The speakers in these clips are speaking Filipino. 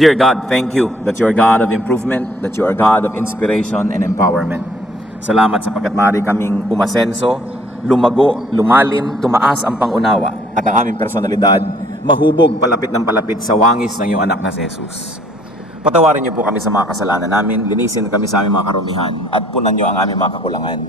Dear God, thank you that you are God of improvement, that you are God of inspiration and empowerment. Salamat sapagkat maaari kaming umasenso, lumago, lumalim, tumaas ang pangunawa at ang aming personalidad mahubog palapit ng palapit sa wangis ng iyong anak na si Jesus. Patawarin niyo po kami sa mga kasalanan namin, linisin kami sa aming mga karumihan at punan niyo ang aming mga kakulangan.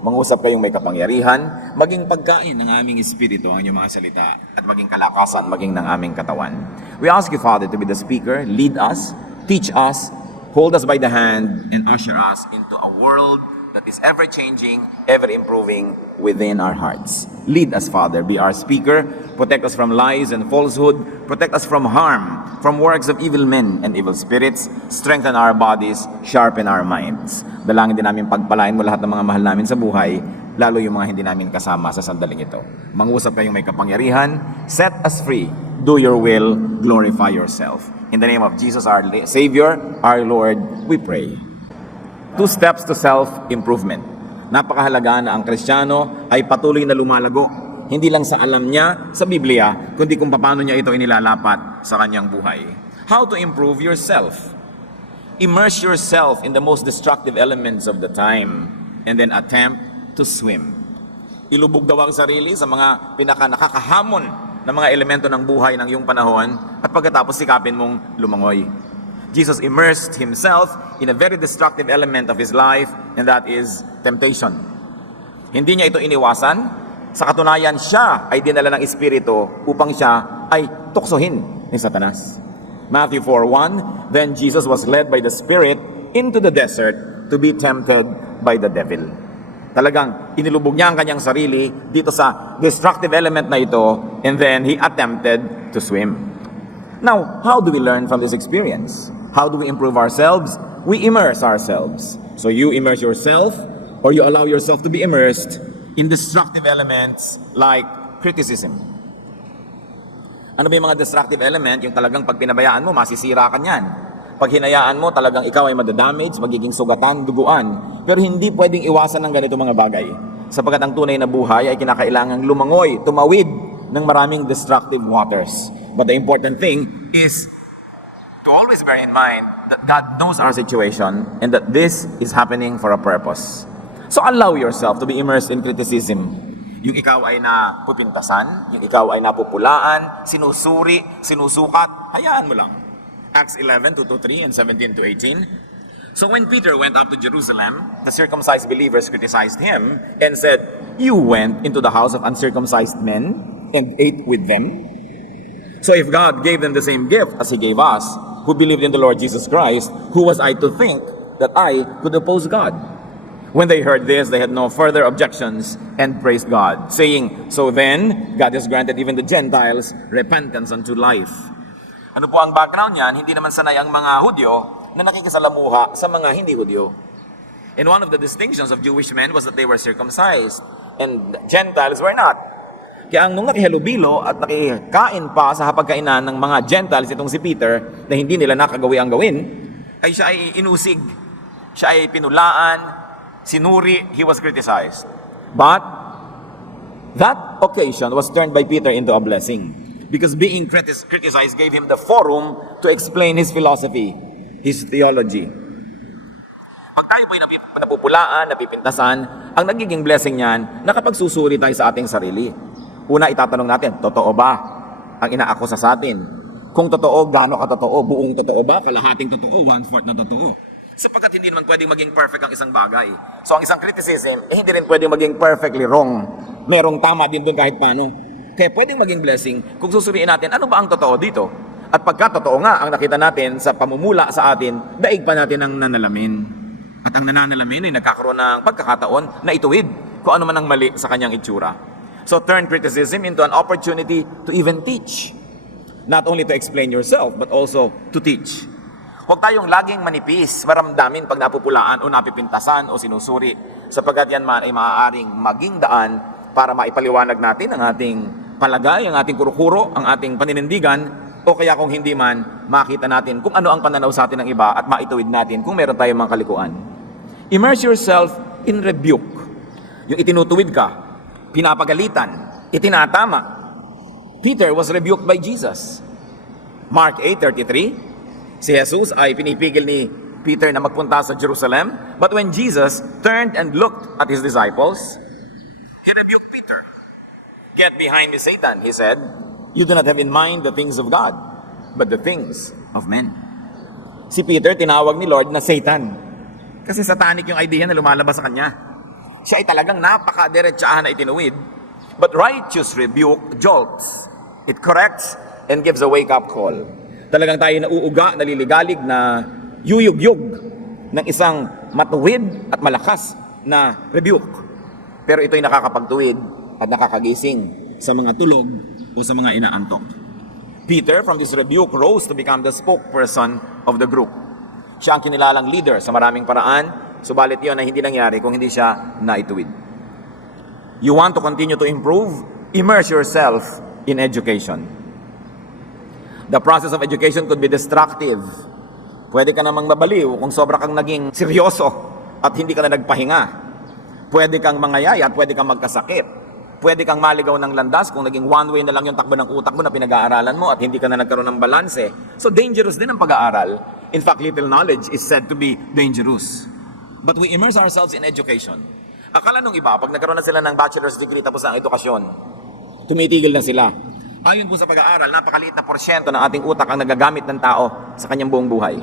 Mangusap kayong may kapangyarihan, maging pagkain ng aming espiritu ang inyong mga salita at maging kalakasan, maging ng aming katawan. We ask you, Father, to be the speaker, lead us, teach us, hold us by the hand, and usher us into a world that is ever-changing, ever-improving within our hearts. Lead us, Father. Be our speaker. Protect us from lies and falsehood. Protect us from harm, from works of evil men and evil spirits. Strengthen our bodies. Sharpen our minds. Dalangin din namin pagpalain mo lahat ng mga mahal namin sa buhay, lalo yung mga hindi namin kasama sa sandaling ito. Mangusap kayong may kapangyarihan. Set us free. Do your will. Glorify yourself. In the name of Jesus, our Savior, our Lord, we pray. 2 steps to self-improvement. Napakahalaga na ang Kristiyano ay patuloy na lumalago, hindi lang sa alam niya sa Biblia, kundi kung paano niya ito inilalapat sa kanyang buhay. How to improve yourself? Immerse yourself in the most destructive elements of the time and then attempt to swim. Ilubog daw ang sarili sa mga pinaka-nakakahamon na mga elemento ng buhay ng iyong panahon at pagkatapos sikapin mong lumangoy. Jesus immersed himself in a very destructive element of his life, and that is temptation. Hindi niya ito iniwasan. Sa katunayan, siya ay dinala ng Espiritu upang siya ay tuksohin ni Satanas. Matthew 4:1, then Jesus was led by the Spirit into the desert to be tempted by the devil. Talagang inilubog niya ang kanyang sarili dito sa destructive element na ito, and then he attempted to swim. Now, how do we learn from this experience? How do we improve ourselves? We immerse ourselves. So you immerse yourself, or you allow yourself to be immersed in destructive elements like criticism. Ano ba yung mga destructive element? Yung talagang pag pinabayaan mo, masisira ka niyan. Pag hinayaan mo, talagang ikaw ay madadamage, magiging sugatan, duguan. Pero hindi pwedeng iwasan ng ganito mga bagay. Sapagkat ang tunay na buhay ay kinakailangang lumangoy, tumawid ng maraming destructive waters. But the important thing is to always bear in mind that God knows our situation and that this is happening for a purpose. So allow yourself to be immersed in criticism. Yung ikaw ay napupintasan, yung ikaw ay napupulaan, sinusuri, sinusukat, hayaan mo lang. Acts 11:2-3 and 17-18. So when Peter went up to Jerusalem, the circumcised believers criticized him and said, "You went into the house of uncircumcised men and ate with them." So if God gave them the same gift as He gave us, who believed in the Lord Jesus Christ, who was I to think that I could oppose God? When they heard this, they had no further objections and praised God, saying, "So then, God has granted even the Gentiles repentance unto life." Ano po ang background niyan? Hindi naman sanay ang mga Hudyo na nakikisalamuha sa mga hindi Hudyo. And one of the distinctions of Jewish men was that they were circumcised, and Gentiles were not. Kaya nung nakihalubilo at nakikain pa sa hapagkainan ng mga Gentiles itong si Peter na hindi nila nakagawi ang gawin, ay siya ay inusig, siya ay pinulaan, sinuri, he was criticized. But that occasion was turned by Peter into a blessing because being criticized gave him the forum to explain his philosophy, his theology. Pag tayo po'y napupulaan, napipintasan, ang nagiging blessing niyan, nakapagsusuri tayo sa ating sarili. Una, itatanong natin, totoo ba ang inaakusa sa atin? Kung totoo, gaano katotoo? Buong totoo ba? Kalahating totoo? 1/4 na totoo? Sapagkat hindi naman pwedeng maging perfect ang isang bagay. So ang isang criticism, hindi rin pwedeng maging perfectly wrong. Merong tama din doon kahit paano. Kaya pwedeng maging blessing kung susuriin natin, ano ba ang totoo dito? At pagka totoo nga ang nakita natin sa pamumula sa atin, daig pa natin ang nanalamin. At ang nananalamin ay nagkakaroon ng pagkakataon na ituwid kung ano man ang mali sa kanyang itsura. So turn criticism into an opportunity to even teach. Not only to explain yourself, but also to teach. Huwag tayong laging manipis, maramdamin pag napupulaan o napipintasan o sinusuri, sapagkat yan man ay maaaring maging daan para maipaliwanag natin ang ating palagay, ang ating kurukuro, ang ating paninindigan, o kaya kung hindi man, makita natin kung ano ang pananaw sa atin ng iba at maituwid natin kung meron tayong mga kalikuan. Immerse yourself in rebuke. Yung itinutuwid ka, pinapagalitan, itinatama. Peter was rebuked by Jesus. Mark 8:33, Si Jesus ay pinipigil ni Peter na magpunta sa Jerusalem. But when Jesus turned and looked at his disciples, he rebuked Peter. "Get behind me, Satan," he said. "You do not have in mind the things of God, but the things of men." Si Peter tinawag ni Lord na Satan. Kasi satanic yung idea na lumalabas sa kanya. Siya ay talagang napaka-diretsahan na itinuwid. But righteous rebuke jolts. It corrects and gives a wake-up call. Talagang tayo nauuga, naliligalig na yuyugyug ng isang matuwid at malakas na rebuke. Pero ito'y nakakapagtuwid at nakakagising sa mga tulog o sa mga inaantok. Peter, from this rebuke, rose to become the spokesperson of the group. Siya ang kinilalang leader sa maraming paraan, subalit yun ay hindi nangyari kung hindi siya naituwid. You want to continue to improve? Immerse yourself in education. The process of education could be destructive. Pwede ka namang mabaliw kung sobra kang naging seryoso at hindi ka na nagpahinga. Pwede kang mangayaya at pwede kang magkasakit. Pwede kang maligaw ng landas kung naging one way na lang yung takbo ng utak mo na pinag-aaralan mo at hindi ka na nagkaroon ng balanse. So dangerous din ang pag-aaral. In fact, little knowledge is said to be dangerous. But we immerse ourselves in education. Akala nung iba, pag nagkaroon na sila ng bachelor's degree tapos ang edukasyon, tumitigil na sila. Ayon po sa pag-aaral, napakaliit na porsyento ng ating utak ang nagagamit ng tao sa kanyang buong buhay.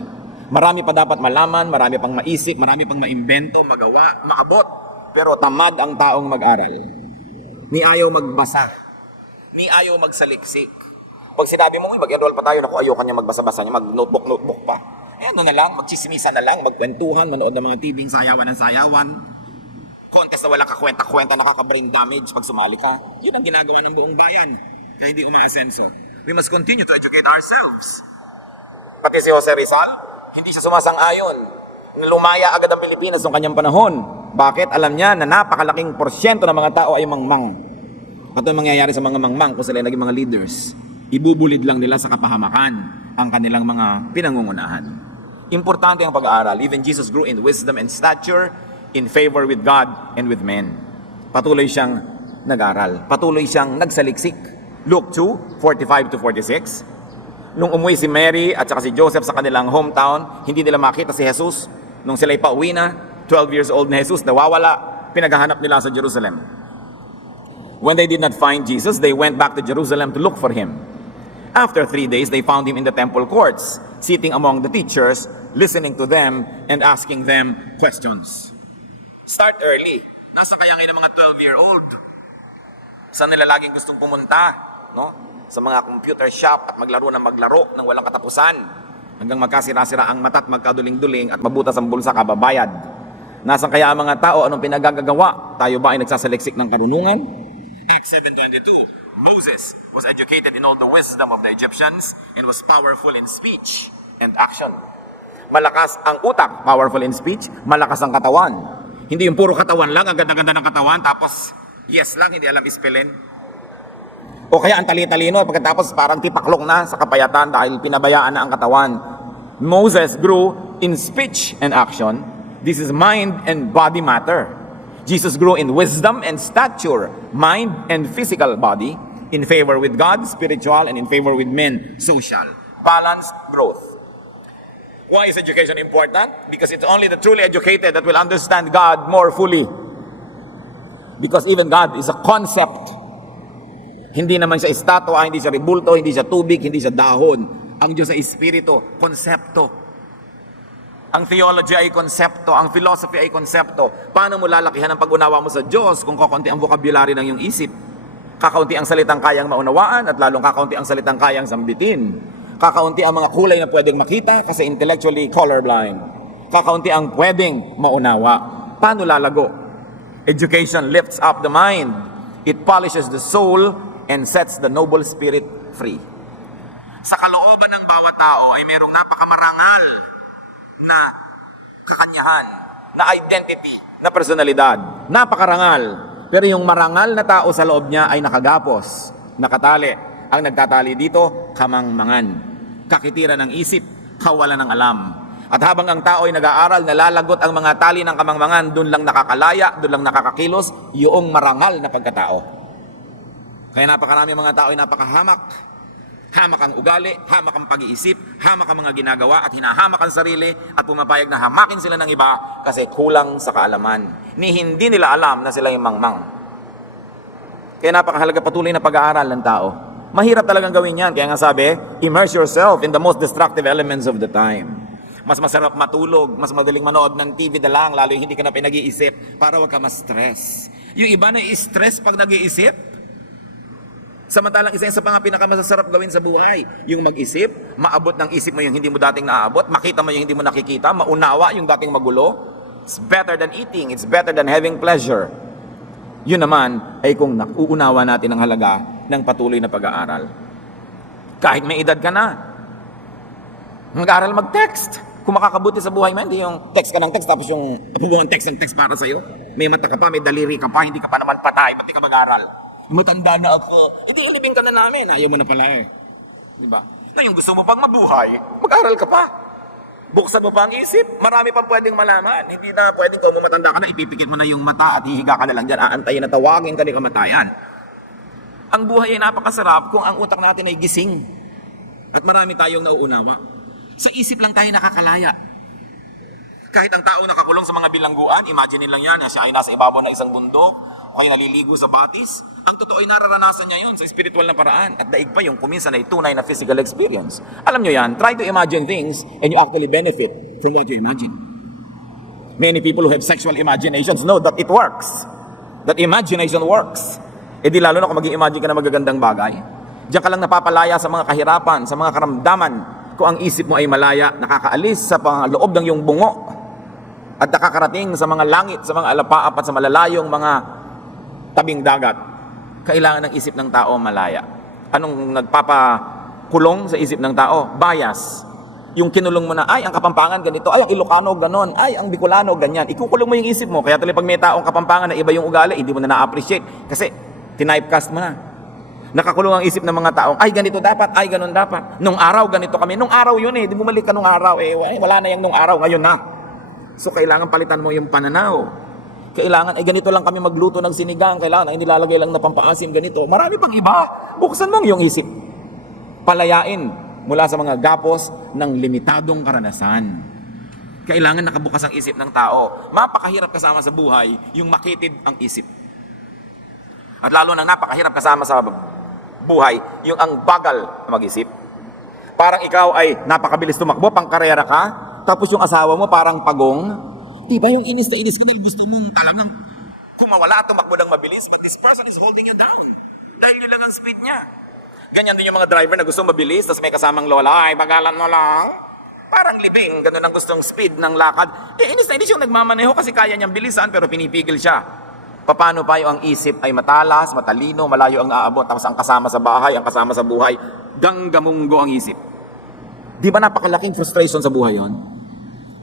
Marami pa dapat malaman, marami pang maisip, marami pang maimbento, magawa, maabot. Pero tamad ang taong mag-aral. Ni ayaw magbasa. Ni ayaw magsaliksik. Pag sinabi mo, mag-enroll pa tayo, naku, ayaw kanya magbasa-basa niya, mag-notebook pa. Ano na lang, magchismisa na lang, magkwentuhan, manood ng mga TV, sayawan ng sayawan. Contest na wala kakwenta-kwenta, nakaka-brain damage pag sumali ka. Yun ang ginagawa ng buong bayan. Kaya hindi umaasenso. We must continue to educate ourselves. Pati si Jose Rizal, hindi siya sumasang-ayon. Lumaya agad ang Pilipinas noong kanyang panahon. Bakit? Alam niya na napakalaking porsyento ng mga tao ay mangmang. At ang mangyayari sa mga mangmang kung sila naging mga leaders, ibubulid lang nila sa kapahamakan ang kanilang mga pinangungunahan. Importante ang pag-aaral. Even Jesus grew in wisdom and stature, in favor with God and with men. Patuloy siyang nag-aral. Patuloy siyang nagsaliksik. Luke 2:45-46. Nung umuwi si Mary at saka si Joseph sa kanilang hometown, hindi nila makita si Jesus. Nung sila'y pauwi na, 12 years old na Jesus, nawawala, pinaghahanap nila sa Jerusalem. When they did not find Jesus, they went back to Jerusalem to look for him. After 3 days, they found him in the temple courts, sitting among the teachers, listening to them and asking them questions. Start early. Nasa kaya ngayon ng mga 12-year-old? Saan nila laging gustong pumunta? No? Sa mga computer shop at maglaro ng walang katapusan. Hanggang magkasira-sira ang mata at magkaduling-duling at mabutas ang bulsa kababayad. Nasaan kaya ang mga tao? Anong pinagagagawa? Tayo ba ay nagsasaliksik ng karunungan? Acts 7:22. Moses was educated in all the wisdom of the Egyptians and was powerful in speech and action. Malakas ang utak, powerful in speech, malakas ang katawan. Hindi yung puro katawan lang, ang ganda-ganda ng katawan, tapos yes lang, hindi alam ispelin. O kaya ang tali-talino, pagkatapos parang tipaklong na sa kapayatan dahil pinabayaan na ang katawan. Moses grew in speech and action. This is mind and body matter. Jesus grew in wisdom and stature, mind and physical body, in favor with God, spiritual, and in favor with men, social. Balanced growth. Why is education important? Because it's only the truly educated that will understand God more fully. Because even God is a concept. Hindi naman siya estatwa, hindi siya ribulto, hindi siya tubig, hindi siya dahon. Ang Diyos ay espiritu, konsepto. Ang theology ay konsepto, ang philosophy ay konsepto. Paano mo lalakihan ang pag-unawa mo sa Diyos kung kakaunti ang vocabulary ng iyong isip? Kakaunti ang salitang kayang maunawaan at lalong kakaunti ang salitang kayang sambitin. Kakaunti ang mga kulay na pwedeng makita kasi intellectually colorblind. Kakaunti ang pwedeng maunawa. Paano lalago? Education lifts up the mind. It polishes the soul and sets the noble spirit free. Sa kalooban ng bawat tao ay mayroong napakamarangal na kakanyahan, na identity, na personalidad. Napakarangal. Pero yung marangal na tao sa loob niya ay nakagapos, nakatali. Ang nagtatali dito, kamangmangan. Kakitiran ng isip, kawalan ng alam. At habang ang tao ay nag-aaral, nalalagot ang mga tali ng kamangmangan, doon lang nakakalaya, doon lang nakakakilos, yung marangal na pagkatao. Kaya napakarami mga tao ay napakahamak. Hamak ang ugali, hamak ang pag-iisip, hamak ang mga ginagawa at hinahamak ang sarili at pumapayag na hamakin sila ng iba kasi kulang sa kaalaman. Ni hindi nila alam na sila yung mangmang. Kaya napakahalaga patuloy na pag-aaral ng tao. Mahirap talagang gawin yan. Kaya nga sabi, immerse yourself in the most destructive elements of the time. Mas masarap matulog, mas madaling manood ng TV na lang, lalo yung hindi ka na pinag-iisip para wag ka ma-stress. Yung iba na i-stress pag nag-iisip. Samantalang isa sa mga pinakamasasarap gawin sa buhay, yung mag-isip, maabot ng isip mo yung hindi mo dating naaabot, makita mo yung hindi mo nakikita, maunawa yung dating magulo. It's better than eating, it's better than having pleasure. Yun naman ay kung nauunawa natin ang halaga ng patuloy na pag-aaral. Kahit may edad ka na, mag-aaral mag-text. Kung makakabuti sa buhay mo, hindi yung text ka ng text tapos yung buong text ng text para sa'yo. May mata ka pa, may daliri ka pa, hindi ka pa naman patay, ba't di ka mag-aaral? Matanda na ako. Hindi, ilibing ka na namin. Ayaw mo na pala eh. Diba? Na yung gusto mo pang mabuhay, mag-aral ka pa. Buksan mo pa ang isip. Marami pang pwedeng malaman. Hindi na pwedeng kung matanda ka na, ipipikit mo na yung mata at hihiga ka na lang dyan. Aantayin na tawagin ka ni kamatayan. Ang buhay ay napakasarap kung ang utak natin ay gising. At marami tayong nauunawa. Sa isip lang tayo nakakalaya. Kahit ang tao nakakulong sa mga bilangguan, imagine lang yan, siya ay nasa ibabaw ng isang bundok, o ay naliligo sa batis. Ang totoo ay nararanasan niya yun sa spiritual na paraan. At daig pa yung kuminsan ay tunay na physical experience. Alam nyo yan, try to imagine things and you actually benefit from what you imagine. Many people who have sexual imaginations know that it works. That imagination works. E di lalo na kung mag-i-imagine ka na magagandang bagay. Diyan ka lang napapalaya sa mga kahirapan, sa mga karamdaman. Kung ang isip mo ay malaya, nakakaalis sa loob ng iyong bungo. At nakakarating sa mga langit, sa mga alapaap at sa malalayong mga tabing dagat. Kailangan ng isip ng tao malaya. Anong nagpapakulong sa isip ng tao? Bias. Yung kinulong mo na, ay, ang Kapampangan ganito, ay, ang Ilocano ganon, ay, ang Bicolano ganyan. Ikukulong mo yung isip mo. Kaya tuloy pag may taong Kapampangan na iba yung ugali, hindi mo na na-appreciate. Kasi, tinipecast mo na. Nakakulong ang isip ng mga taong, ay, ganito dapat, ay, ganon dapat. Nung araw, ganito kami. Nung araw yun eh. Di bumalik ka nung araw eh. Wala na yung nung araw, ngayon na. So, kailangan palitan mo yung pananaw. Kailangan, ay ganito lang kami magluto ng sinigang, kailangan ay nilalagay lang na pampaasim ganito. Marami pang iba. Buksan mo yung isip. Palayain mula sa mga gapos ng limitadong karanasan. Kailangan nakabukas ang isip ng tao. Mapakahirap kasama sa buhay yung makitid ang isip. At lalo nang napakahirap kasama sa buhay yung ang bagal mag-isip. Parang ikaw ay napakabilis tumakbo, pangkarera ka, tapos yung asawa mo parang pagong. Diba yung inis na inis ka na gusto mong talagang kumawala at tumakbo ng mabilis, but this person is holding you down. Dahil yun lang ang speed niya. Ganyan din yung mga driver na gusto mabilis, tapos may kasamang lola, ay bagalan mo lang. Parang libing, ganun ang gustong speed ng lakad. Inis na inis yung nagmamaneho kasi kaya niyang bilisan pero pinipigil siya. Paano pa yung ang isip ay matalas, matalino, malayo ang aabot, tapos ang kasama sa bahay, ang kasama sa buhay, ganggamunggo ang isip. Di ba napakalaking frustration sa buhay yon?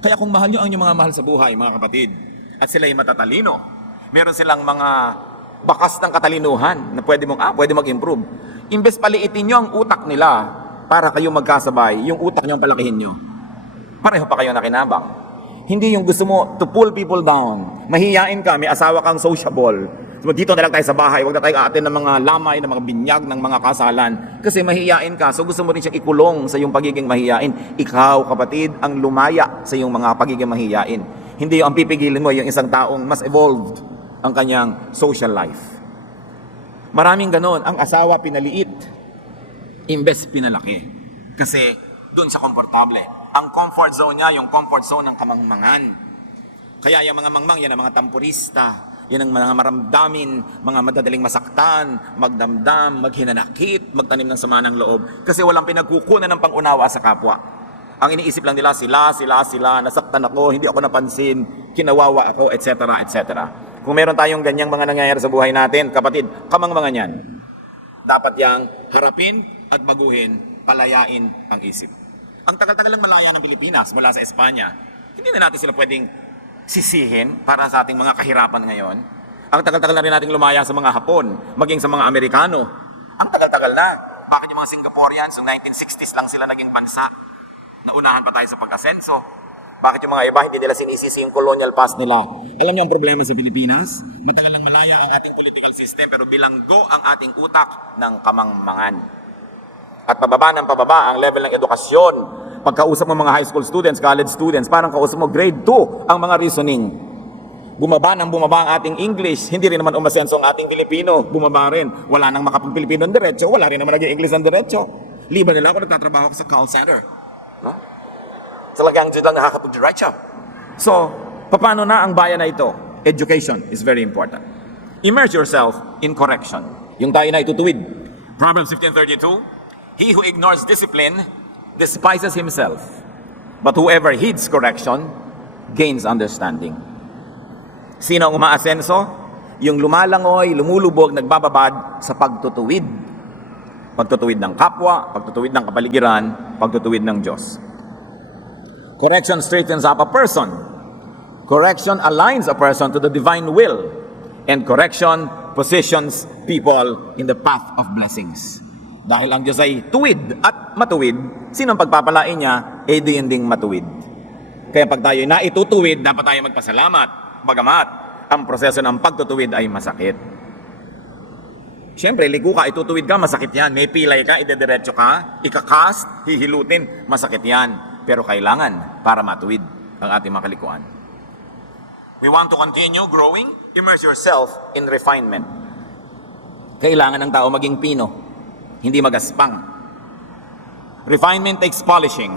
Kaya kung mahal nyo ang inyong mga mahal sa buhay, mga kapatid, at sila ay matatalino, meron silang mga bakas ng katalinuhan na pwede mag-improve. Imbes paliitin nyo ang utak nila para kayo magkasabay, yung utak nyo ang palakihin nyo. Pareho pa kayo nakinabang. Hindi yung gusto mo to pull people down. Mahihiyain ka, may asawa kang sociable. So, dito na lang tayo sa bahay, huwag na tayo aatin ng mga lamay, ng mga binyag, ng mga kasalan. Kasi mahihiyain ka, so gusto mo rin siyang ikulong sa iyong pagiging mahihiyain. Ikaw, kapatid, ang lumaya sa iyong mga pagiging mahihiyain. Hindi yung ang pipigilin mo, yung isang taong mas evolved ang kanyang social life. Maraming ganon, ang asawa pinaliit, imbes pinalaki. Kasi doon sa komportable. Ang comfort zone niya, yung comfort zone ng kamangmangan. Kaya yung mga mangmang, yan ang mga tampurista. Yan ang mga maramdamin, mga madadaling masaktan, magdamdam, maghinanakit, magtanim ng sama ng loob. Kasi walang pinagkukunan ng pangunawa sa kapwa. Ang iniisip lang nila, sila, nasaktan ako, hindi ako napansin, kinawawa ako, etc., etc. Kung meron tayong ganyang mga nangyayari sa buhay natin, kapatid, kamangmangan yan. Dapat yang harapin at baguhin, palayain ang isip. Ang tagal-tagal lang malaya ng Pilipinas mula sa Espanya, hindi na natin sila pwedeng sisihin para sa ating mga kahirapan ngayon. Ang tagal-tagal na rin nating lumaya sa mga Hapon, maging sa mga Amerikano. Ang tagal-tagal na. Bakit yung mga Singaporeans, yung 1960s lang sila naging bansa? Naunahan pa tayo sa pag-asenso. Bakit yung mga iba hindi nila sinisisi yung colonial past nila? Alam niyo ang problema sa Pilipinas? Matagal lang malaya ang ating political system pero bilanggo ang ating utak ng kamangmangan. At pababa ng pababa ang level ng edukasyon. Pagkausap mo mga high school students, college students, parang kausap mo grade 2 ang mga reasoning. Bumaba ng bumaba ang ating English, hindi rin naman umasenso ang ating Filipino, bumaba rin. Wala nang makapag-Pilipino ng diretso, wala rin naman naging English ng diretso. Liban nila ako nagtatrabaho ko sa call center. No? Talagang dyan lang nakakapag-diretso. So, paano na ang bayan na ito? Education is very important. Immerse yourself in correction. Yung tayo na itutuwid. Proverbs 15:32, he who ignores discipline despises himself, but whoever heeds correction gains understanding. Sino ang umaasenso? Yung lumalangoy, lumulubog, nagbababad sa pagtutuwid. Pagtutuwid ng kapwa, pagtutuwid ng kapaligiran, pagtutuwid ng Diyos. Correction straightens up a person. Correction aligns a person to the divine will. And correction positions people in the path of blessings. Dahil ang Diyos ay tuwid at matuwid, sinong pagpapalain niya, di ding matuwid. Kaya pag tayo naitutuwid, dapat tayo magpasalamat. Bagamat, ang proseso ng pagtutuwid ay masakit. Siyempre, ligo ka, itutuwid ka, masakit yan. May pilay ka, idediretso ka, ikakast, hihilutin, masakit yan. Pero kailangan para matuwid ang ating mga kalikuan. We want to continue growing, immerse yourself in refinement. Kailangan ng tao maging pino, hindi magaspang. Refinement takes polishing.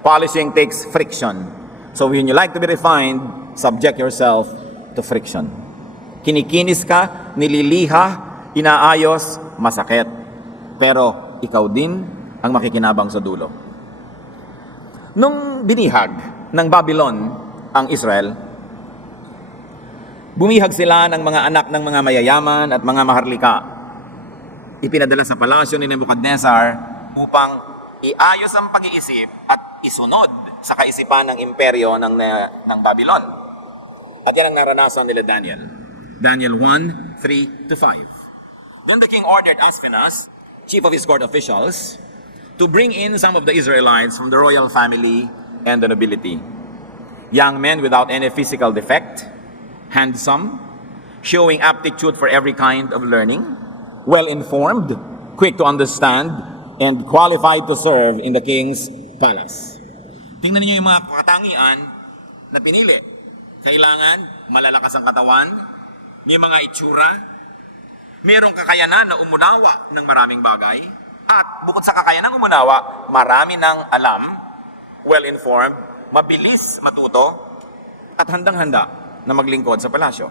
Polishing takes friction. So when you like to be refined, subject yourself to friction. Kinikinis ka, nililiha, inaayos, masakit. Pero ikaw din ang makikinabang sa dulo. Nung binihag ng Babylon ang Israel, bumihag sila ng mga anak ng mga mayayaman at mga maharlika. Ipinadala sa palasyo ni Nebuchadnezzar upang iayos ang pag-iisip at isunod sa kaisipan ng imperyo ng Babylon. At yan ang naranasan nila Daniel. Daniel 1:3-5. Then the king ordered Aspenas, chief of his court officials, to bring in some of the Israelites from the royal family and the nobility. Young men without any physical defect, handsome, showing aptitude for every kind of learning, well-informed, quick to understand, and qualified to serve in the king's palace. Tingnan niyo yung mga katangian na pinili. Kailangan malalakas ang katawan, may mga itsura, mayroong kakayanan na umunawa ng maraming bagay, at bukod sa kakayanan ng umunawa, marami ng alam, well-informed, mabilis matuto, at handang-handa na maglingkod sa palasyo.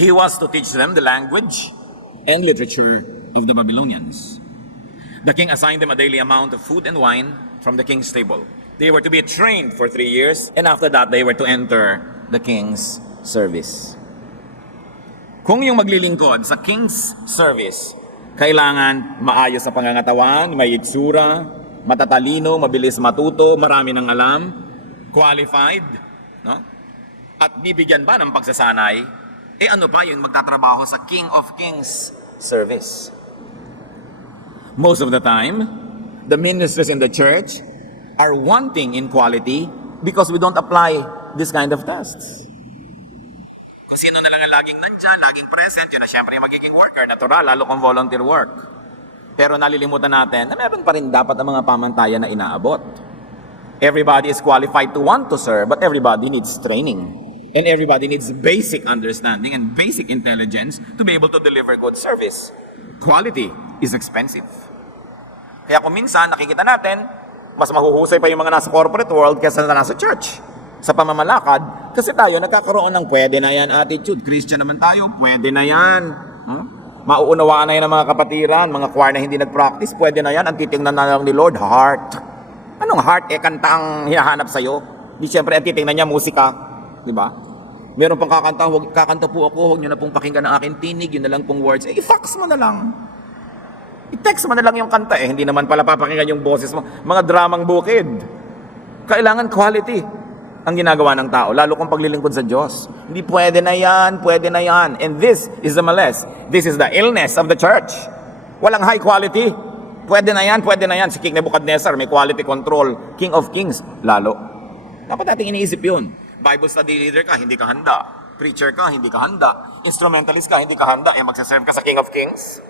He was to teach them the language and literature of the Babylonians. The king assigned them a daily amount of food and wine from the king's table. They were to be trained for 3 years, and after that, they were to enter the king's service. Kung yung maglilingkod sa king's service, kailangan maayos sa pangangatawan, may itsura, matatalino, mabilis matuto, marami ng alam, qualified, no? At bibigyan ba ng pagsasanay? Ano pa yung magtatrabaho sa King of Kings service? Most of the time, the ministers in the church are wanting in quality because we don't apply this kind of tests. Kung sino na lang ang laging nandyan, laging present, yun na siyempre yung magiging worker, natural, lalo kung volunteer work. Pero nalilimutan natin na meron pa rin dapat ang mga pamantayan na inaabot. Everybody is qualified to want to serve, but everybody needs training. And everybody needs basic understanding and basic intelligence to be able to deliver good service. Quality is expensive. Kaya kung minsan nakikita natin, mas mahuhusay pa yung mga nasa corporate world kaysa na nasa church. Sa pamamalakad, kasi tayo nagkakaroon ng pwede na yan attitude. Christian naman tayo, pwede na yan. Mauunawaan na yan ng mga kapatiran, mga choir na hindi nag-practice, pwede na yan. Ang titingnan na lang ni Lord, heart. Anong heart? Kanta ang hinahanap sa'yo. Di siyempre, ang titingnan niya, musika. Diba? Meron pang kakanta, kakanta po ako, huwag nyo na pong pakinggan ang aking tinig, yun na lang pong words. I-fax mo na lang. I-text mo na lang yung kanta. Hindi naman pala papakinggan yung boses mo. Mga dramang bukid. Kailangan quality ang ginagawa ng tao, lalo kung paglilingkod sa Diyos. Hindi pwede na yan, pwede na yan. And this is the malice. This is the illness of the church. Walang high quality. Pwede na yan, pwede na yan. Si King Nebuchadnezzar, may quality control. King of Kings, lalo. Dapat nating iniisip yun. Bible study leader ka, hindi ka handa. Preacher ka, hindi ka handa. Instrumentalist ka, hindi ka handa. Magsaserve ka sa King of Kings.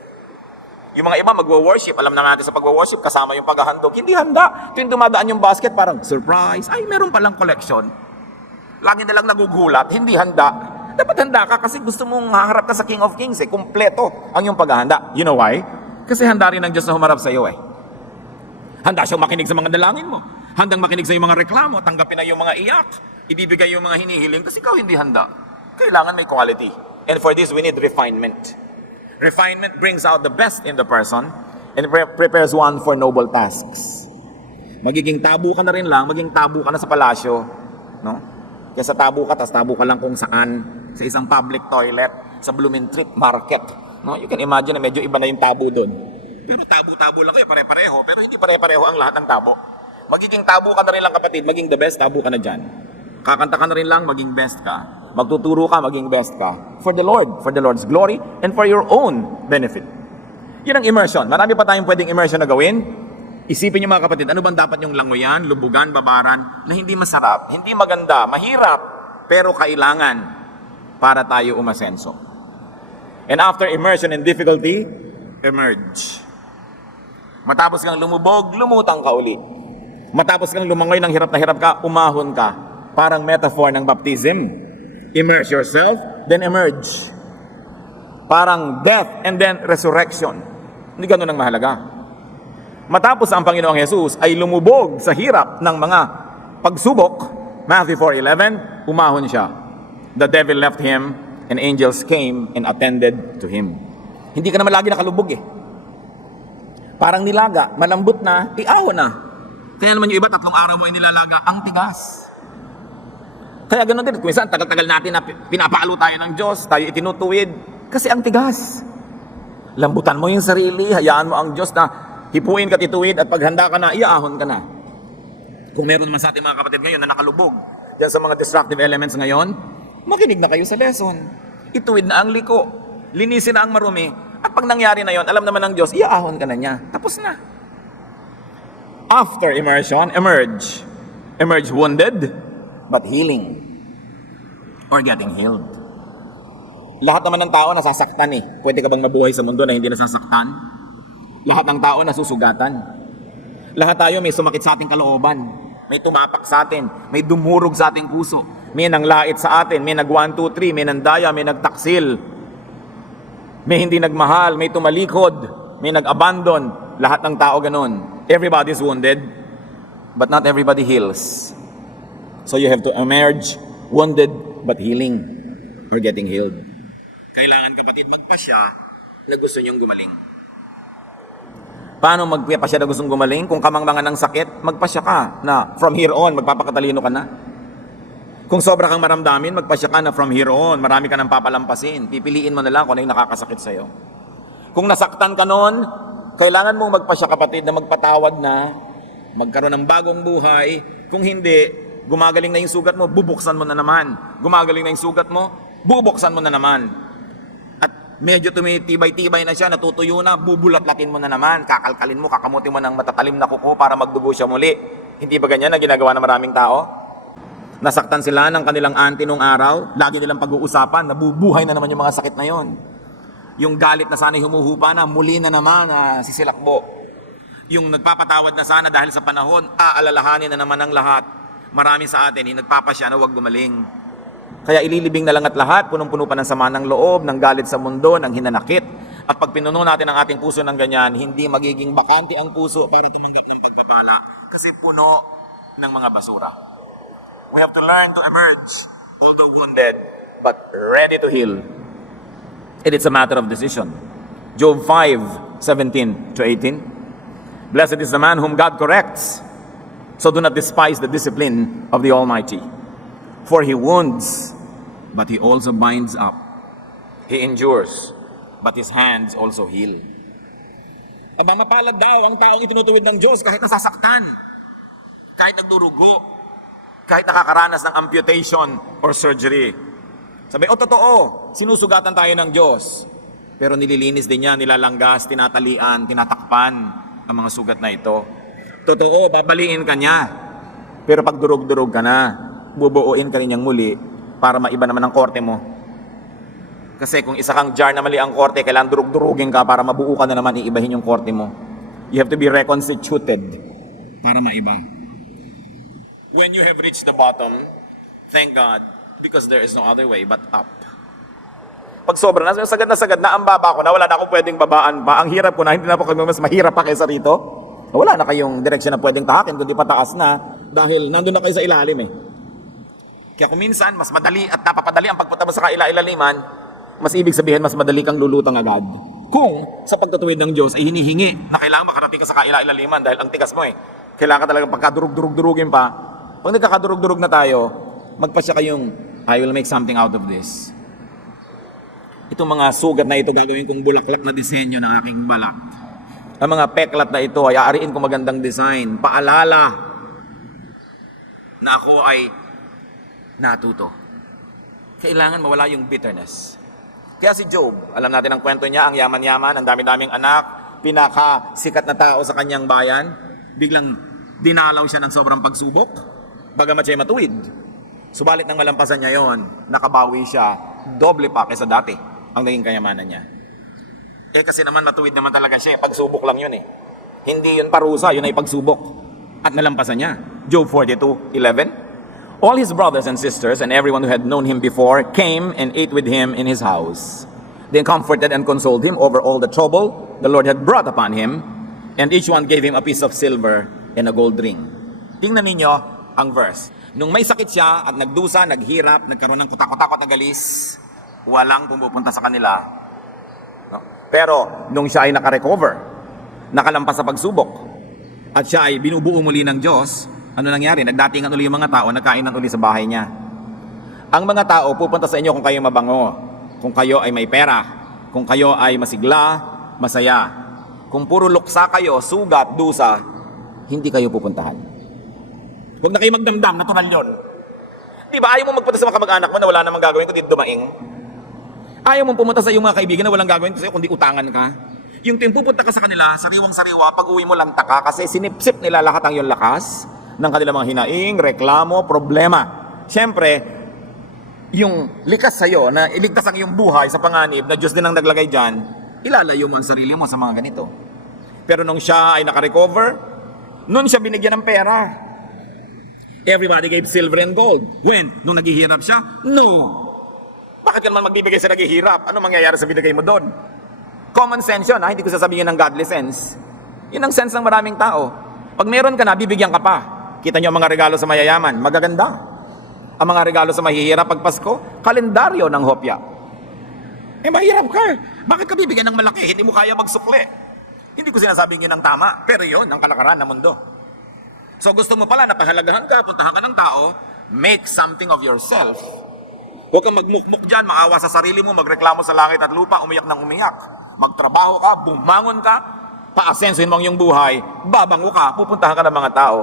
Yung mga iba magwo-worship, alam na natin sa pagwo-worship, kasama yung paghahandog, hindi handa. Tuwing dumadaan yung basket, parang surprise, ay meron palang collection. Lagi na lang nagugulat, hindi handa. Dapat handa ka kasi gusto mong haharap ka sa King of Kings kumpleto ang yung paghahanda. You know why? Kasi handa rin ng Diyos na humarap sa iyo Handa siyang makinig sa mga dalangin mo. Handang makinig sa iyong mga reklamo, tanggapin na yung mga iyak, ibibigay yung mga hinihiling kasi ikaw hindi handa. Kailangan may quality. And for this, we need refinement. Refinement brings out the best in the person and prepares one for noble tasks. Magiging tabo ka na rin lang, maging tabo ka na sa palasyo. No? Kaya tabo ka, tas tabo ka lang kung saan. Sa isang public toilet, sa Blumentritt Market. No? You can imagine na medyo iba na yung tabo doon. Pero tabo-tabo lang kayo, pare-pareho. Pero hindi pare-pareho ang lahat ng tabo. Magiging tabo ka na rin lang kapatid, maging the best, tabo ka na dyan. Kakanta ka na rin lang, maging best ka. Magtuturo ka, maging best ka. For the Lord's glory, and for your own benefit. Yun ang immersion. Marami pa tayong pwedeng immersion na gawin. Isipin niyo mga kapatid, ano bang dapat yung langoyan, lubugan, babaran, na hindi masarap, hindi maganda, mahirap, pero kailangan para tayo umasenso. And after immersion and difficulty, emerge. Matapos kang lumubog, lumutang ka uli. Matapos kang lumangoy ng hirap na hirap ka, umahon ka. Parang metaphor ng baptism. Immerse yourself, then emerge. Parang death and then resurrection. Hindi ganun ang mahalaga. Matapos ang Panginoong Jesus ay lumubog sa hirap ng mga pagsubok, Matthew 4:11, umahon siya. The devil left him, and angels came and attended to him. Hindi ka naman lagi nakalubog Parang nilaga, malambot na, ahon na. Kaya naman yung iba, 3 araw mo yung nilalaga, ang tigas. Kaya ganoon din, minsan tagal-tagal natin na pinapaalo tayo ng Diyos, tayo itinutuwid, kasi ang tigas. Lambutan mo yung sarili, hayaan mo ang Diyos na hipuin ka, tituwid, at paghanda ka na, iaahon ka na. Kung meron naman sa ating mga kapatid ngayon na nakalubog diyan sa mga destructive elements ngayon, makinig na kayo sa lesson. Ituwid na ang liko, linisin na ang marumi, at pag nangyari na yon, alam naman ng Diyos, iaahon ka na niya. Tapos na. After immersion, emerge. Emerge wounded, but healing. Or getting healed. Lahat naman ng tao nasasaktan Pwede ka bang mabuhay sa mundo na hindi nasasaktan? Lahat ng tao nasusugatan. Lahat tayo may sumakit sa ating kalooban. May tumapak sa atin. May dumurog sa ating puso. May nanglait sa atin. May nag 1, 2, 3. May nandaya. May nagtaksil. May hindi nagmahal. May tumalikod. May nag-abandon. Lahat ng tao ganun. Everybody's wounded, but not everybody heals. So you have to emerge wounded but healing or getting healed. Kailangan kapatid magpasya na gusto niyong gumaling. Paano magpasya na gustong gumaling? Kung kamangmangan ng sakit, magpasya ka na from here on, magpapakatalino ka na. Kung sobra kang maramdamin, magpasya ka na from here on, marami ka nang papalampasin. Pipiliin mo na lang kung ano yung nakakasakit sa'yo. Kung nasaktan ka noon, kailangan mong magpasya kapatid na magpatawad na, magkaroon ng bagong buhay. Kung hindi, gumagaling na yung sugat mo, bubuksan mo na naman. Gumagaling na yung sugat mo, bubuksan mo na naman. At medyo tumitibay-tibay na siya, natutuyo na, bubulat-latin mo na naman. Kakalkalin mo, kakamutin mo ng matatalim na kuko para magdugo siya muli. Hindi ba ganyan na ginagawa ng maraming tao? Nasaktan sila ng kanilang auntie nung araw, lagi nilang pag-uusapan, nabubuhay na naman yung mga sakit na yon. Yung galit na sana'y humuhupa na, muli na naman sisilakbo. Yung nagpapatawad na sana dahil sa panahon, aalalahanin na naman ang lahat. Marami sa atin, nagpapasya na huwag gumaling. Kaya ililibing na lang at lahat, punong-puno pa ng sama ng loob, ng galit sa mundo, ng hinanakit. At pag pinuno natin ang ating puso ng ganyan, hindi magiging bakante ang puso para tumanggap ng pagpapala. Kasi puno ng mga basura. We have to learn to emerge, although wounded, but ready to heal. And it's a matter of decision. Job 5:17 to 18. Blessed is the man whom God corrects. So do not despise the discipline of the Almighty. For he wounds, but he also binds up. He endures, but his hands also heal. Aba, mapalad daw ang taong itinutuwid ng Diyos kahit nasasaktan, kahit nagdurugo, kahit nakakaranas ng amputation or surgery. Sabi, totoo, sinusugatan tayo ng Diyos. Pero nililinis din niya, nilalanggas, tinatalian, tinatakpan ang mga sugat na ito. Totoo, babaliin ka niya. Pero pag durog-durog ka na, bubuuin ka rin niyang muli para maiba naman ang korte mo. Kasi kung isa kang jar na mali ang korte, kailangan durug-durugin ka para mabuo ka na naman, iibahin yung korte mo. You have to be reconstituted para maiba. When you have reached the bottom, thank God, because there is no other way but up. Pag sobra na, sagad na ang baba ko na, wala na akong pwedeng babaan pa. Ang hirap ko na, hindi na po kayo mas mahirap pa kaysa rito. Wala na kayong direksyon na pwedeng tahakin, kundi pataas na, dahil nandun na kayo sa ilalim eh. Kaya kung minsan, mas madali at napapadali ang pagpunta mo sa kaila-ilaliman, mas ibig sabihin, mas madali kang lulutang agad. Kung sa pagtatuwid ng Diyos ay hinihingi na kailangan makarating ka sa kaila-ilaliman dahil ang tigas mo eh. Kailangan ka talagang pagkadurug-durug-durugin pa. Pag nagkakadurug-durug na tayo, magpasya kayong, I will make something out of this. Itong mga sugat na ito, gagawin kong bulaklak na disenyo ng aking balat. Ang mga peklat na ito ay aariin kong magandang design. Paalala na ako ay natuto. Kailangan mawala yung bitterness. Kaya si Job, alam natin ang kwento niya, ang yaman-yaman, ang dami-daming anak, pinakasikat na tao sa kanyang bayan, biglang dinalaw siya ng sobrang pagsubok, bagamat siya'y matuwid. Subalit nang malampasan niya yon, nakabawi siya, doble pa kaysa dati ang naging kayamanan niya. Eh kasi naman matuwid naman talaga siya, pagsubok lang yun eh. Hindi yun parusa, yun ay pagsubok. At nalampasan niya. Job 42:11. All his brothers and sisters and everyone who had known him before came and ate with him in his house. They comforted and consoled him over all the trouble the Lord had brought upon him, and each one gave him a piece of silver and a gold ring. Tingnan ninyo ang verse. Nung may sakit siya at nagdusa, naghirap, nagkaroon ng kutakot-takot na galis, walang pumupunta sa kanila. No? Pero nung siya ay nakarecover, nakalampas sa pagsubok, at siya ay binubuo muli ng Diyos, ano nangyari? Nagdatingan uli yung mga tao, nagkainan uli sa bahay niya. Ang mga tao pupunta sa inyo kung kayo mabango, kung kayo ay may pera, kung kayo ay masigla, masaya. Kung puro luksa kayo, sugat, dusa, hindi kayo pupuntahan. Huwag na kayo magdamdam, natural yun. Di ba ayaw mo magpunta sa mga kamag-anak mo na wala namang gagawin kundi dumaing? Ayaw mong pumunta sa iyong mga kaibigan na walang gagawin sa'yo kundi utangan ka? Yung pupunta ka sa kanila, sariwang-sariwa, pag uwi mo lanta ka kasi sinipsip nila lahat ang iyong lakas ng kanilang mga hinaing, reklamo, problema. Siyempre, yung likas sa'yo na iligtas ang iyong buhay sa panganib na Diyos din ang naglagay dyan, ilalayo mo ang sarili mo sa mga ganito. Pero nung siya ay nakarecover, nung siya binigyan ng pera, everybody gave silver and gold. When? Nung naghihirap siya? No! Bakit ka naman magbibigay sa naghihirap? Ano mangyayari sa binigay mo doon? Common sense yun, ha? Hindi ko sasabihin ng godly sense. Yun ang sense ng maraming tao. Pag meron ka na, bibigyan ka pa. Kita nyo ang mga regalo sa mayayaman, magaganda. Ang mga regalo sa mahihirap pag Pasko, kalendaryo ng hopya. Eh mahirap ka. Bakit ka bibigyan ng malaki? Hindi mo kaya magsukli. Hindi ko sinasabing yun ang tama, pero yun ang kalakaran ng mundo. So gusto mo pala na pahalagahan ka, puntahan ka ng tao, make something of yourself. Huwag kang magmukmuk dyan, maawa sa sarili mo, magreklamo sa langit at lupa, umiyak ng umiyak. Magtrabaho ka, bumangon ka, paasensuhin mo ang iyong buhay, babango ka, pupuntahan ka ng mga tao.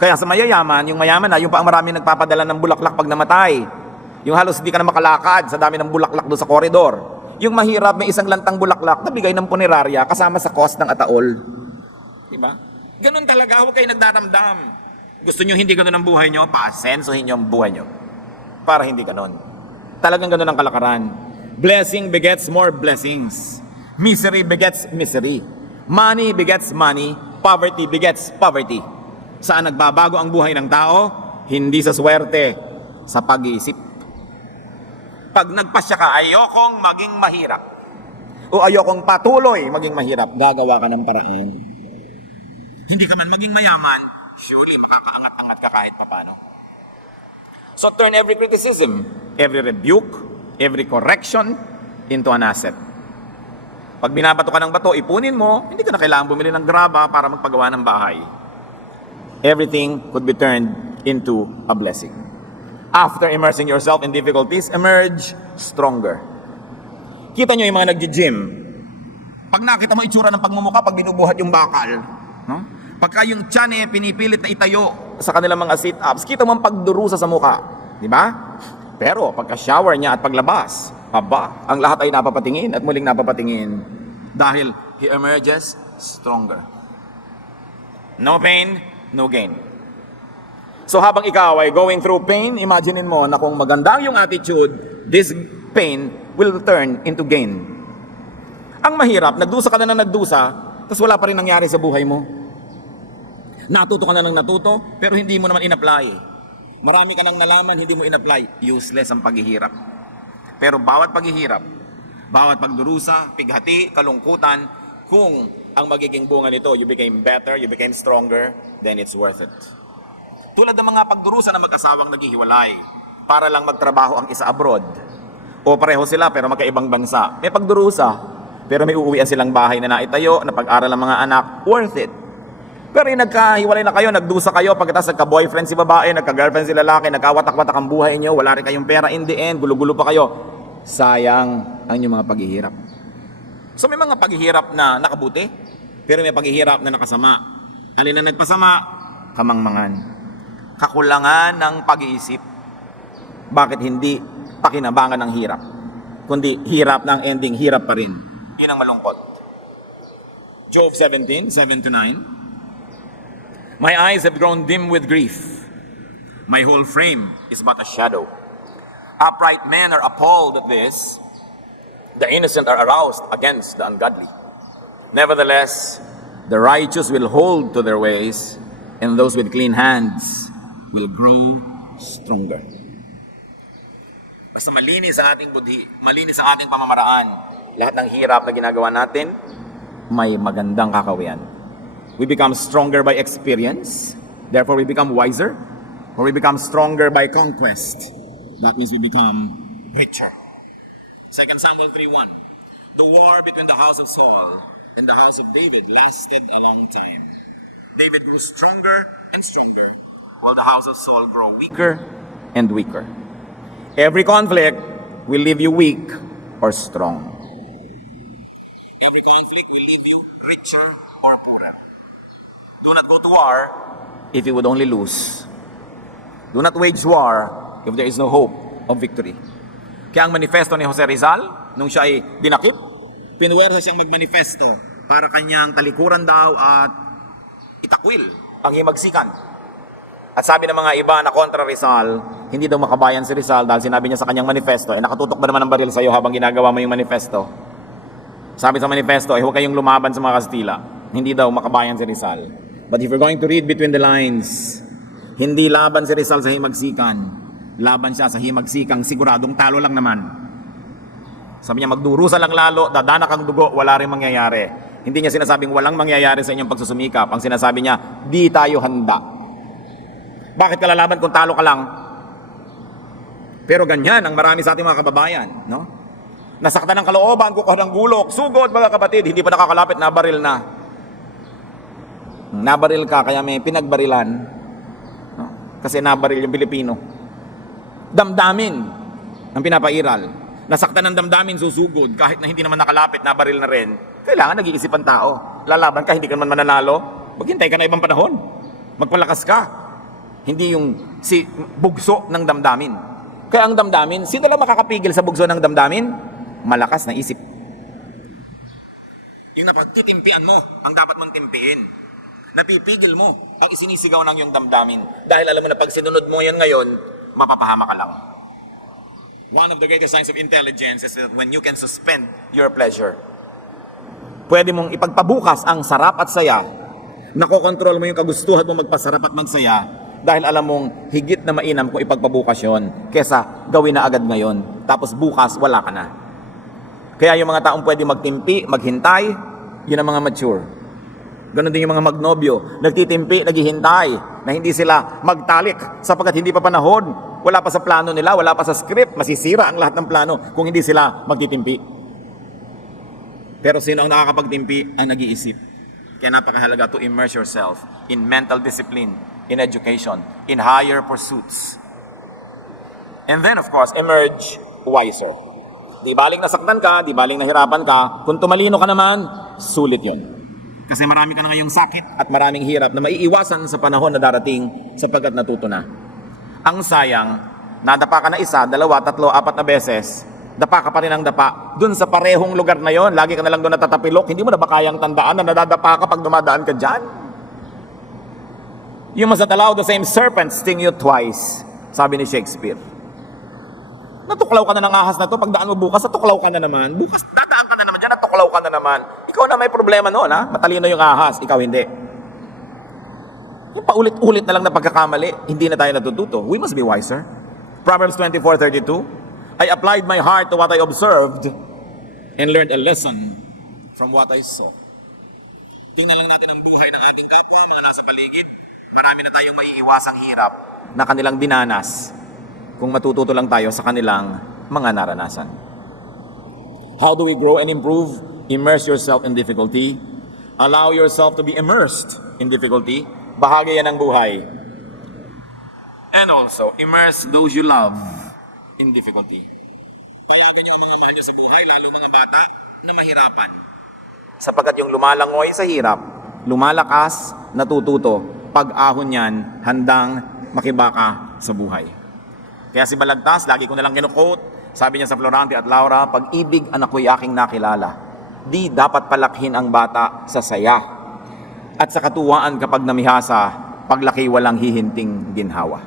Kaya sa mayayaman, yung mayaman na, yung pa ang marami nagpapadala ng bulaklak pag namatay. Yung halos hindi ka na makalakad sa dami ng bulaklak doon sa koridor. Yung mahirap, may isang lantang bulaklak na bigay ng punerarya kasama sa cost ng ataol. Diba? Ganun talaga, huwag kayo nagdaramdam. Gusto nyo hindi ganun ang buhay nyo, paasensuhin nyo ang buhay nyo. Para hindi ganun. Talagang ganun ang kalakaran. Blessing begets more blessings. Misery begets misery. Money begets money. Poverty begets poverty. Saan nagbabago ang buhay ng tao? Hindi sa swerte, sa pag-iisip. Pag nagpasya ka, ayokong maging mahirap. O ayokong patuloy maging mahirap, gagawa ka ng paraan. Hindi ka man maging mayaman, surely makakaangat-angat ka kahit papano. So turn every criticism, every rebuke, every correction into an asset. Pag binabato ka ng bato, ipunin mo, hindi ka na kailangan bumili ng graba para magpagawa ng bahay. Everything could be turned into a blessing. After immersing yourself in difficulties, emerge stronger. Kita nyo yung mga nag-gym. Pag nakita mo itsura ng pagmumukha, pag binubuhat yung bakal, no? Pagka yung tiyan pinipilit na itayo sa kanilang mga sit-ups, kita mo ang pagdurusa sa mukha. Di ba? Pero pagka-shower niya at paglabas, aba, ang lahat ay napapatingin at muling napapatingin. Dahil he emerges stronger. No pain, no gain. So habang ikaw ay going through pain, imaginein mo na kung maganda yung attitude, this pain will turn into gain. Ang mahirap, nagdusa ka na ng nagdusa, tapos wala pa rin nangyari sa buhay mo. Natuto ka na ng natuto, pero hindi mo naman in-apply. Marami ka nang nalaman, hindi mo in-apply. Useless ang paghihirap. Pero bawat paghihirap, bawat pagdurusa, pighati, kalungkutan, kung ang magiging bunga nito, you became better, you became stronger, then it's worth it. Tulad ng mga pagdurusa na mag-asawang naghihiwalay para lang magtrabaho ang isa abroad. O pareho sila pero magkaibang bansa. May pagdurusa, pero may uuwian silang bahay na naitayo, na pag-aral ng mga anak, worth it. Pero yung nagkahiwalay na kayo, nagdusa kayo, pagkatapos nagka-boyfriend si babae, nagka-girlfriend si lalaki, nagkawatak-watak ang buhay niyo, wala rin kayong pera, in the end, gulo-gulo pa kayo. Sayang ang inyong mga paghihirap. So may mga paghihirap na nakabuti, pero may paghihirap na nakasama. Alin na nagpasama? Kamangmangan. Kakulangan ng pag-iisip. Bakit hindi pakinabangan ng hirap? Kundi hirap ng ending, hirap pa rin. Yun ang malungkot. Job 17, 7-9. My eyes have grown dim with grief. My whole frame is but a shadow. Upright men are appalled at this. The innocent are aroused against the ungodly. Nevertheless, the righteous will hold to their ways, and those with clean hands will grow stronger. Basta malinis sa ating budhi, malinis sa ating pamamaraan, lahat ng hirap na ginagawa natin, may magandang kakawian. We become stronger by experience, therefore we become wiser, or we become stronger by conquest. That means we become richer. 2 Samuel 3:1. The war between the house of Saul and the house of David lasted a long time. David grew stronger and stronger, while the house of Saul grew weaker and weaker. Every conflict will leave you weak or strong. Every conflict will leave you richer or poorer. Do not go to war if you would only lose. Do not wage war if there is no hope of victory. Kaya ang manifesto ni Jose Rizal, nung siya ay dinakip, pinuwersa siyang magmanifesto para kanyang talikuran daw at itakwil ang himagsikan. At sabi ng mga iba na kontra Rizal, hindi daw makabayan si Rizal dahil sinabi niya sa kanyang manifesto, nakatutok ba naman ang baril sa iyo habang ginagawa mo yung manifesto? Sabi sa manifesto, huwag kayong lumaban sa mga Kastila. Hindi daw makabayan si Rizal. But if you're going to read between the lines, hindi laban si Rizal sa himagsikan. Laban siya sa himagsikang siguradong talo lang naman. Sabi niya, magdurusa lang lalo, dadanak ang dugo, wala rin mangyayari. Hindi niya sinasabing walang mangyayari sa inyong pagsusumikap. Ang sinasabi niya, di tayo handa. Bakit ka lalaban kung talo ka lang? Pero ganyan ang marami sa ating mga kababayan, no? Nasaktan ng kalooban, kukuha ng gulok, sugod mga kapatid, hindi pa nakakalapit, nabaril na. Nabaril ka, kaya may pinagbarilan. No? Kasi nabaril yung Pilipino. Damdamin ang pinapairal. Nasaktan ng damdamin, susugod. Kahit na hindi naman nakalapit, nabaril na rin. Kailangan nag-iisip ang tao. Lalaban ka, hindi ka naman mananalo. Maghintay ka na ibang panahon. Magpalakas ka. Hindi yung bugso ng damdamin. Kaya ang damdamin, sino lang makakapigil sa bugso ng damdamin? Malakas na isip. Yung napagtitimpian mo, ang dapat mong timpiin. Napipigil mo ang isinisigaw ng iyong damdamin. Dahil alam mo na pag sinunod mo yan ngayon, mapapahama ka lang. One of the greatest signs of intelligence is that when you can suspend your pleasure. Pwede mong ipagpabukas ang sarap at saya. Nakokontrol mo yung kagustuhan mo magpasarap at magsaya dahil alam mong higit na mainam kung ipagpabukas yon kesa gawin na agad ngayon. Tapos bukas, wala ka na. Kaya yung mga taong pwede magtimpi, maghintay, yun ang mga mature. Ganon din yung mga magnobyo, nagtitimpi, naghihintay, na hindi sila magtalik sapagkat hindi pa panahon, wala pa sa plano nila, wala pa sa script, masisira ang lahat ng plano kung hindi sila magtitimpi. Pero sino ang nakakapagtimpi? Ang nag-iisip. Kaya napakahalaga to immerse yourself in mental discipline, in education, in higher pursuits. And then of course, emerge wiser. Di baling nasaktan ka, di baling nahirapan ka, kung tumalino ka naman, sulit yun. Kasi marami ka na ngayong sakit at maraming hirap na maiiwasan sa panahon na darating sapagkat natuto na. Ang sayang, nadapa ka na isa, dalawa, tatlo, apat na beses, dapa ka pa rin ang dapa. Dun sa parehong lugar na yon, lagi ka na lang doon natatapilok, hindi mo na ba kayang tandaan na nadadapa ka pag dumadaan ka dyan? You must not allow the same serpent sting you twice, sabi ni Shakespeare. Natuklaw ka na ng ahas na to. Pagdaan mo bukas, natuklaw ka na naman. Bukas, dadaan ka na naman dyan, natuklaw ka na naman. Ikaw na may problema noon, ha? Matalino yung ahas, ikaw hindi. Yung paulit-ulit na lang na pagkakamali, hindi na tayo natututo. We must be wiser. Proverbs 24:32, I applied my heart to what I observed and learned a lesson from what I saw. Tingnan lang natin ang buhay ng ating kapwa, mga nasa paligid. Marami na tayong maiiwasang hirap na kanilang dinanas kung matututo lang tayo sa kanilang mga naranasan. How do we grow and improve? Immerse yourself in difficulty. Allow yourself to be immersed in difficulty. Bahagi yan ng buhay. And also, immerse those you love in difficulty. Palagan niyo ang mga mahal niyo sa buhay, lalo mga bata na mahirapan. Sapagkat yung lumalangoy sa hirap, lumalakas, natututo, pag-ahon yan, handang makibaka sa buhay. Kaya si Balagtas, lagi ko nalang kinukote, sabi niya sa Florante at Laura, pag-ibig anak ko'y aking nakilala, di dapat palakhin ang bata sa saya. At sa katuwaan kapag namihasa, paglaki walang hihinting ginhawa.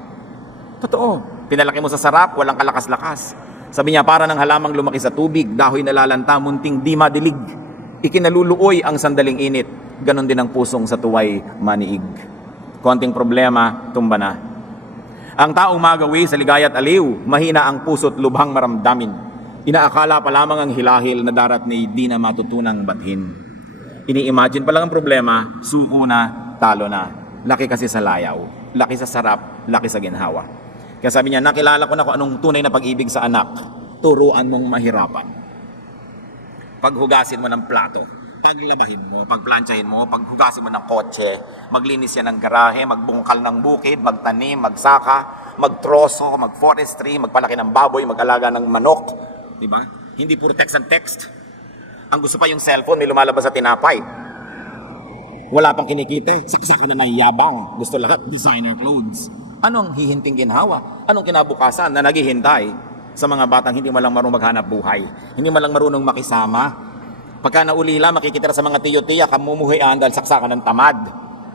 Totoo, pinalaki mo sa sarap, walang kalakas-lakas. Sabi niya, para ng halamang lumaki sa tubig, dahoy nalalanta, munting di madilig. Ikinaluluoy ang sandaling init, ganon din ang pusong sa tuway maniig. Konting problema, tumba na. Ang taong magawi sa ligaya at aliw, mahina ang puso't lubhang maramdamin. Inaakala pa lamang ang hilahil na darat ni di na matutunang bathin. Ini-imagine pa lang ang problema, suko na, talo na. Laki kasi sa layaw, laki sa sarap, laki sa ginhawa. Kaya sabi niya, nakilala ko na kung anong tunay na pag-ibig sa anak, turuan mong mahirapan. Paghugasin mo ng plato, paglabahin mo, pagplansyahin mo, paghugasin mo ng kotse, maglinis yan ng garahe, magbungkal ng bukid, magtanim, magsaka, magtroso, magforestry, magpalaki ng baboy, mag-alaga ng manok. Diba? Hindi puro text and text. Ang gusto pa yung cellphone, may lumalabas sa tinapay. Wala pang kinikita, saksa ka na naiyabang. Gusto lahat, designer clothes. Anong hihinting ginhawa? Anong kinabukasan na naghihintay sa mga batang hindi malang marunong maghanap buhay? Hindi malang marunong makisama? Pagka naulila, makikitira sa mga tiyo-tiya, kamumuhian dahil saksakan ng tamad.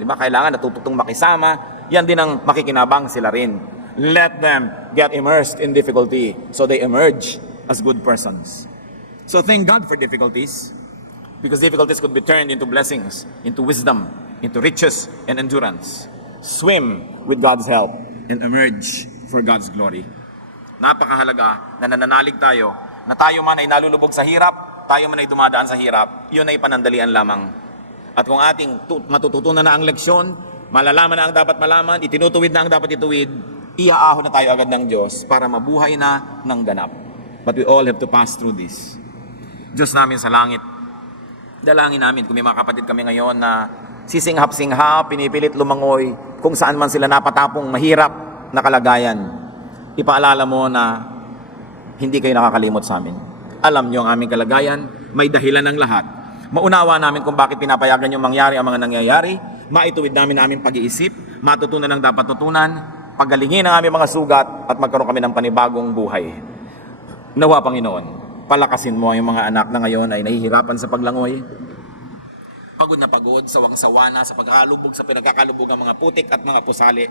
Diba? Kailangan natututong makisama. Yan din ang makikinabang sila rin. Let them get immersed in difficulty so they emerge as good persons. So thank God for difficulties, because difficulties could be turned into blessings, into wisdom, into riches and endurance. Swim with God's help and emerge for God's glory. Napakahalaga na nananalig tayo na tayo man ay nalulubog sa hirap, tayo man ay dumadaan sa hirap, yun ay panandalian lamang. At kung ating matututunan na ang leksyon, malalaman na ang dapat malaman, itinutuwid na ang dapat ituwid, iaahon na tayo agad ng Diyos para mabuhay na ng ganap. But we all have to pass through this. Diyos namin sa langit, dalangin namin kung may mga kapatid kami ngayon na sisinghap-singhap, pinipilit lumangoy, kung saan man sila napatapong mahirap na kalagayan. Ipaalala mo na hindi kayo nakakalimot sa amin. Alam nyo ang aming kalagayan, may dahilan ng lahat. Maunawa namin kung bakit pinapayagan yung mangyari ang mga nangyayari, maituwid namin aming pag-iisip, matutunan ang dapat tutunan, pagalingin ang aming mga sugat at magkaroon kami ng panibagong buhay. Nawa, Panginoon, palakasin mo ang mga anak na ngayon ay nahihirapan sa paglangoy. Pagod na pagod, sawang-sawa na sa pagkakalubog, sa pinagkakalubog ang mga putik at mga pusali.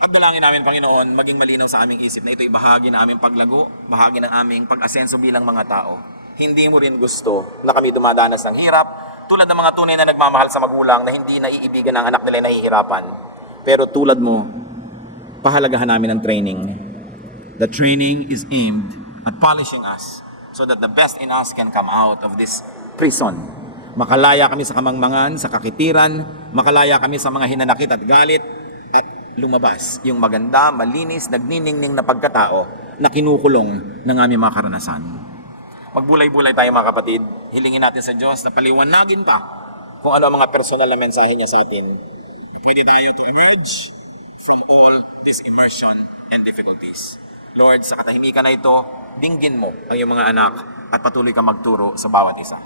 Pagdalangin namin, Panginoon, maging malinaw sa aming isip na ito'y bahagi ng aming paglago, bahagi ng aming pag-asenso bilang mga tao. Hindi mo rin gusto na kami dumadanas ng hirap, tulad ng mga tunay na nagmamahal sa magulang na hindi naiibigan ang anak nila nahihirapan. Pero tulad mo, pahalagahan namin ang training. The training is aimed at polishing us so that the best in us can come out of this prison. Makalaya kami sa kamangmangan, sa kakitiran, makalaya kami sa mga hinanakit at galit, at lumabas yung maganda, malinis, nagniningning na pagkatao na kinukulong ng aming mga karanasan. Magbulay-bulay tayo mga kapatid, hilingin natin sa Diyos na paliwanagin pa kung ano ang mga personal na mensahe niya sa atin. Pwede tayo to emerge from all this immersion and difficulties. Lord, sa katahimikan na ito, dinggin mo ang iyong mga anak at patuloy ka magturo sa bawat isa.